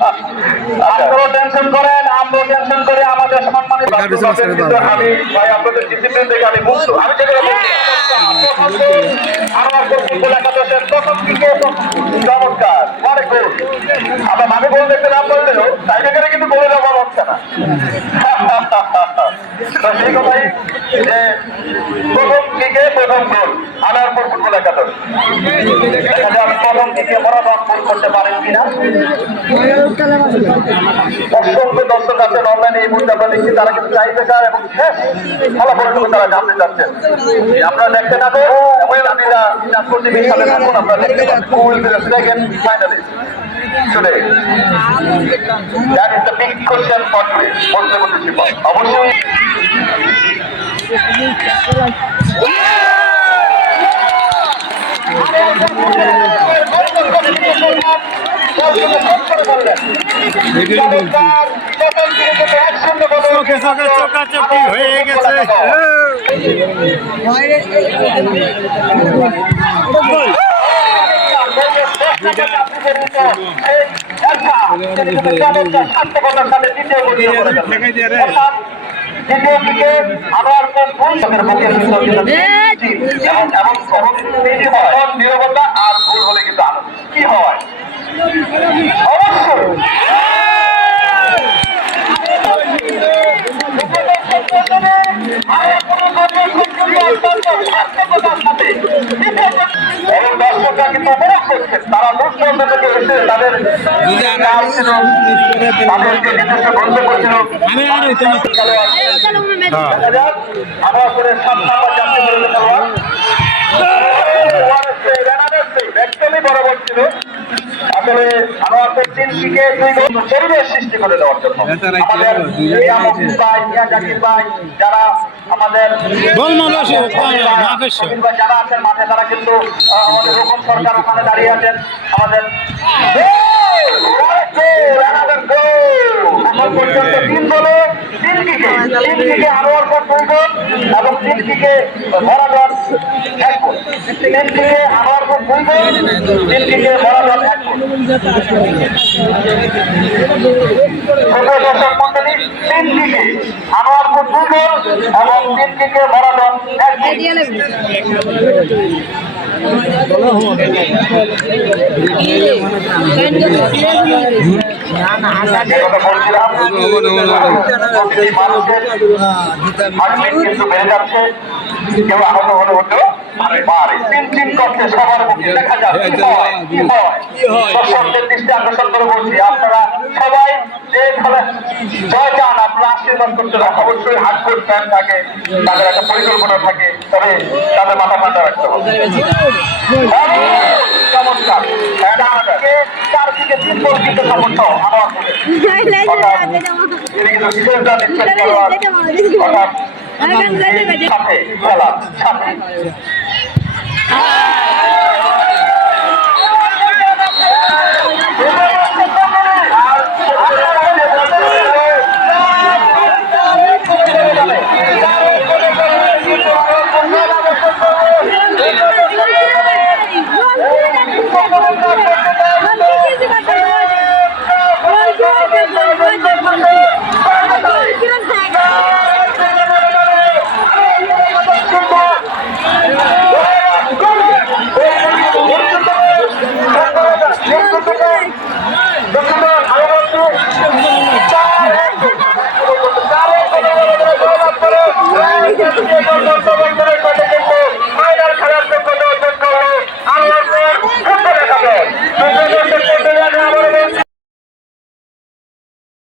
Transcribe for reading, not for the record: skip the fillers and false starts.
আপনারা টেনশন করেন, আমরা টেনশন করে আমাদের সম্মানিত কিন্তু আমি ভাই আপনাদের ডিসিপ্লিন দেখে আমি মুক্ত। আমি যেগুলো আমার ফুটবল একাদশের প্রথম দিকে চমৎকার অনেক গোল। আবার আমি গোল দেখতে না পারলেও টাইব্রেকারে কিন্তু গোলের অভাব হচ্ছে না। তো সেই কথাই যে প্রথম দিকে প্রথম গোল আনারপুর ফুটবল একাদশ। দেখা যাক প্রথম দিকে মনোরম গোল করতে পারেন কিনা। অসংখ্য দর্শক আছেন অনলাইনে এই মুহূর্তে আমরা দেখছি, তারা কিন্তু টাইব্রেকার এবং ফলাফলটুকু তারা জানতে চাচ্ছেন। আপনারা দেখতে থাকুন, প্রতিদিন সাথে থাকুন, আপনারা দেখতে পাবেন finalist today. That is the big question for today. অবশ্যই চোখাচোখি হয়ে গেছে। নিরবতা আর ভুল হলে কিন্তু কি হয় অবশ্যই এবং দর্শকরা কিন্তু উপভোগ করছেন, তারা দূরদূরান্ত থেকে এসে তাদেরকে নিজস্ব গল্প করছিল। আমার করে একদমই বরাবর ছিল। আসলে আমাদের তিনটিকে পরিবেশ সৃষ্টি করে দেওয়ার জন্য আমাদের জাকির ভাই যারা আমাদের যারা আছেন মাঠে, তারা কিন্তু আমাদের রোকন সরকার ওখানে দাঁড়িয়ে আছেন। আমাদের এখন পর্যন্ত 3 গোলে 3 কিকে আনোয়ার পর 2 গোল এবং 3 কিকে বরাবর 1 গোল। 3 কিকে আনোয়ার পর 2 গোল, 3 কিকে বরাবর 1 গোল। দর্শক মন্ডলী, 3 কিকে আনোয়ার পর 2 গোল এবং 3 কিকে বরাবর 1 কিন্তু বেড়ে যাচ্ছে, কেউ আহত হলে হতেও পারে। করছে সবার মুখে দেখা যাক দর্শকদের দৃষ্টি আকর্ষণ করে বলছি, আপনারা সবাই যে খেলা জয় চান, আপনারা আশীর্বাদ করতে অবশ্যই হাটফুট ফ্যান থাকে, তাদের একটা পরিকল্পনা থাকে, তবে তাদের মাথা ঠান্ডা রাখতে হবে। চমৎকার চারদিকে 3 গোল কিন্তু সমর্থ আমার সাথে খেলা সাথে